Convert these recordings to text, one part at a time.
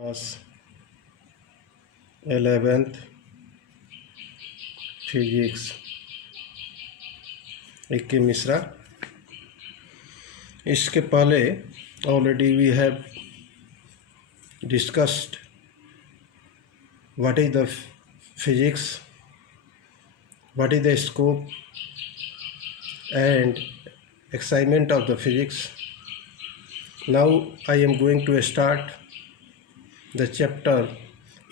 Class 11th physics के मिश्रा। इसके पहले already we have discussed what is the physics, what is the scope and excitement of the physics. Now I am going to start the chapter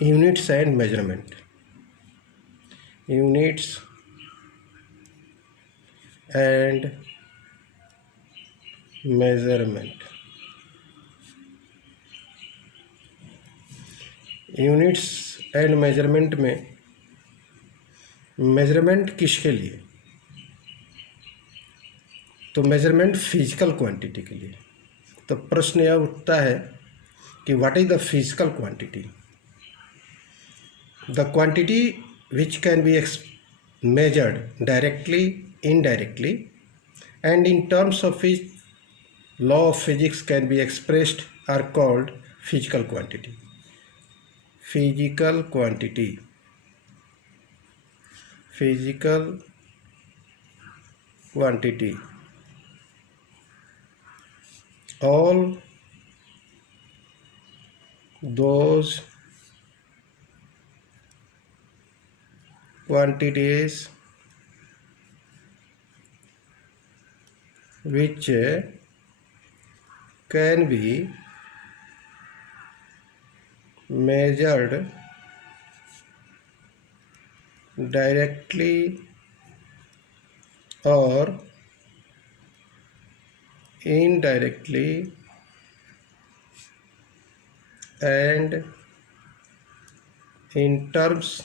units and measurement. Units and measurement. Units and measurement में measurement किसके लिए? तो measurement physical quantity के लिए। तो प्रश्न यह उठता है कि what is the physical quantity? The quantity which can be measured directly, indirectly, and in terms of which law of physics can be expressed are called physical quantity. Physical quantity. Physical quantity. All those quantities which can be measured directly or indirectly and in terms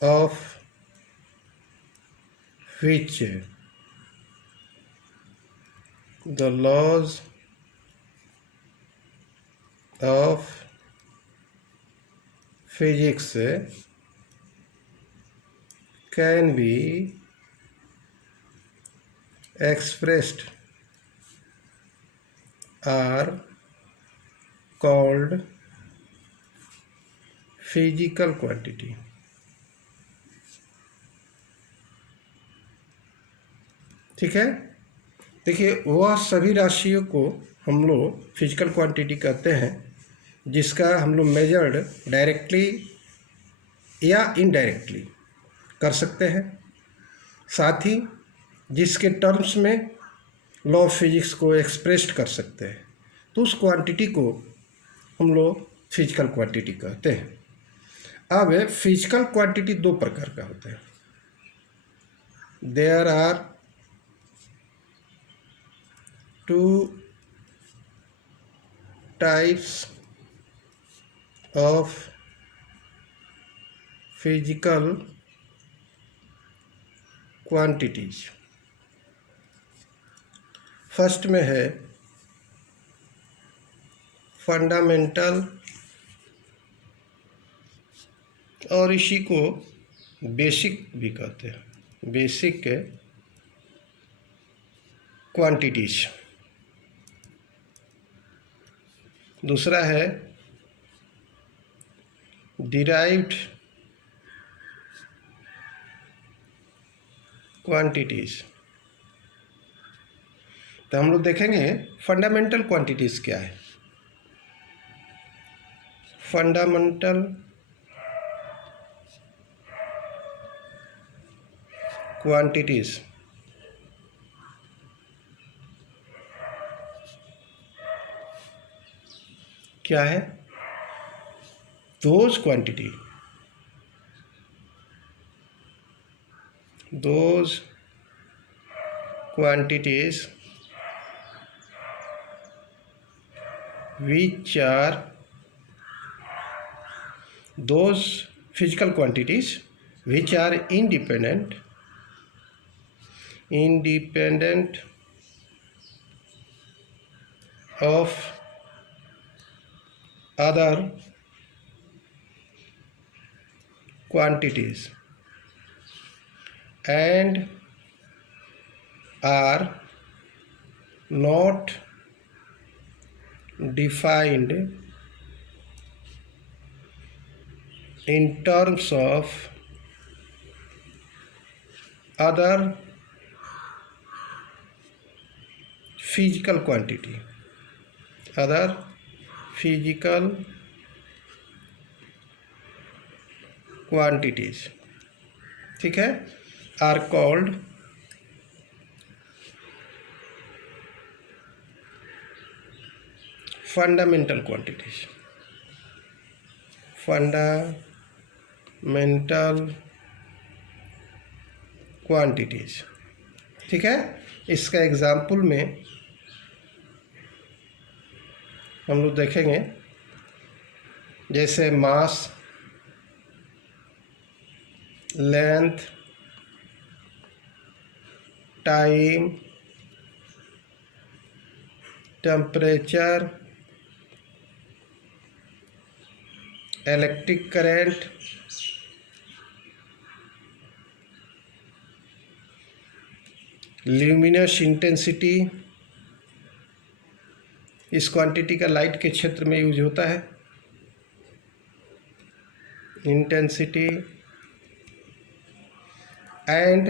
of which the laws of physics can be expressed are called physical quantity. ठीक है, देखिए वह सभी राशियों को हम लोग physical quantity कहते हैं जिसका हम लोग मेजर्ड डायरेक्टली या इनडायरेक्टली कर सकते हैं, साथ ही जिसके टर्म्स में लॉ ऑफ फिजिक्स को एक्सप्रेस्ड कर सकते हैं, तो उस क्वांटिटी को हम लोग फिजिकल क्वांटिटी कहते हैं। अब फिजिकल क्वांटिटी दो प्रकार का होता है। There are two types of physical quantities. First में है फंडामेंटल, और इसी को बेसिक भी कहते हैं, बेसिक क्वांटिटीज। दूसरा है डिराइव्ड क्वांटिटीज। तो हम लोग देखेंगे फंडामेंटल क्वांटिटीज क्या है। फंडामेंटल क्वांटिटीज क्या है? Those quantity, those quantities which are those physical quantities which are independent of other quantities and are not defined in terms of other physical quantity, other physical quantities, ठीक है, are called fundamental quantities, fundamental quantities, ठीक है। इसका example में हम लोग देखेंगे, जैसे mass, length, time, temperature, electric current, luminous intensity, इस क्वांटिटी का लाइट के क्षेत्र में यूज होता है, intensity, and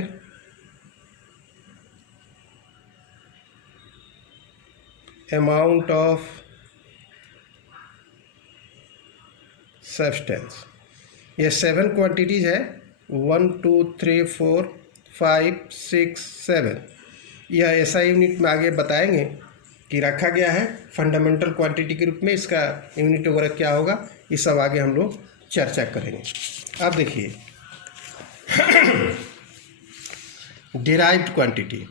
amount of substance. ये 7 क्वांटिटीज है, 1 2 3 4 5 6 7। यह ऐसा यूनिट में आगे बताएंगे कि रखा गया है फंडामेंटल क्वांटिटी के रूप में, इसका यूनिट वगैरह क्या होगा, ये सब आगे हम लोग चर्चा करेंगे। अब देखिए डिराइव्ड क्वांटिटी,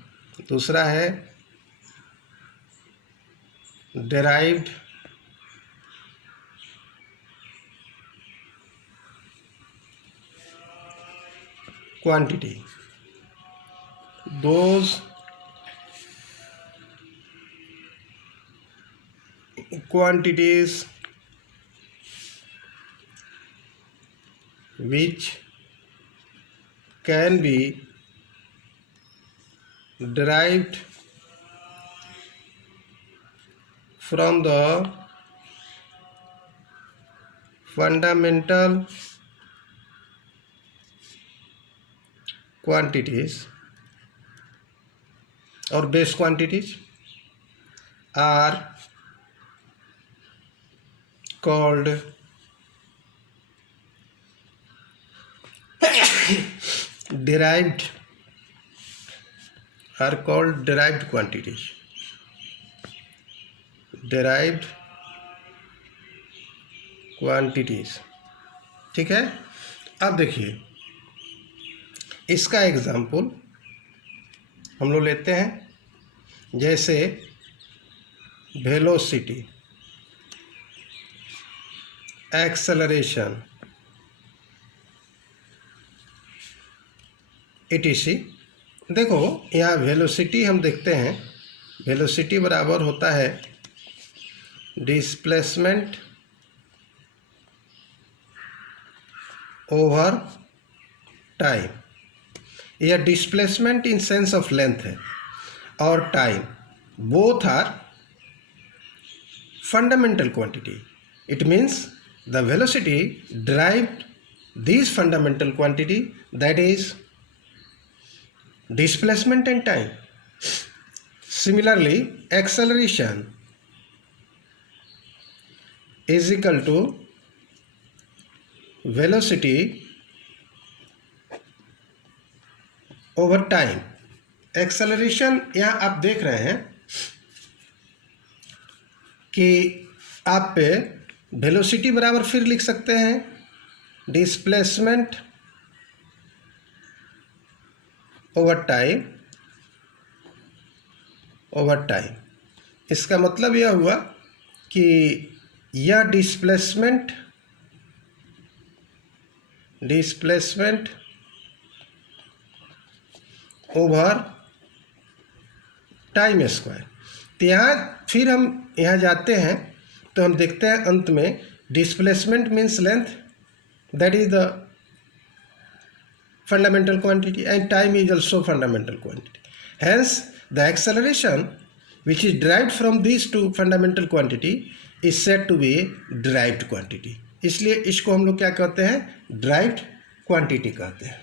दूसरा है derived quantity, those quantities which can be derived from the fundamental quantities or base quantities are called derived quantities, derived quantities, ठीक है। अब देखिए इसका एग्जाम्पल हम लोग लेते हैं, जैसे वेलोसिटी, एक्सेलरेशन, etc। देखो यहाँ वेलोसिटी हम देखते हैं, वेलोसिटी बराबर होता है डिस्प्लेसमेंट ओवर टाइम। यह displacement in sense of length है और time, both are fundamental quantity. It means the velocity derived these fundamental quantity, that is displacement and time. Similarly, acceleration is equal to velocity over time. Acceleration यहाँ आप देख रहे हैं कि आप पे वेलोसिटी बराबर फिर लिख सकते हैं डिस्प्लेसमेंट ओवर टाइम। इसका मतलब यह हुआ कि यह डिस्प्लेसमेंट ओवर टाइम स्क्वायर। तो यहाँ फिर हम यहाँ जाते हैं तो हम देखते हैं अंत में displacement means length, that is the fundamental quantity, and time is also fundamental quantity. Hence the acceleration which is derived from these two fundamental quantity is said to be a derived quantity. इसलिए इसको हम लोग क्या कहते हैं, derived quantity कहते हैं।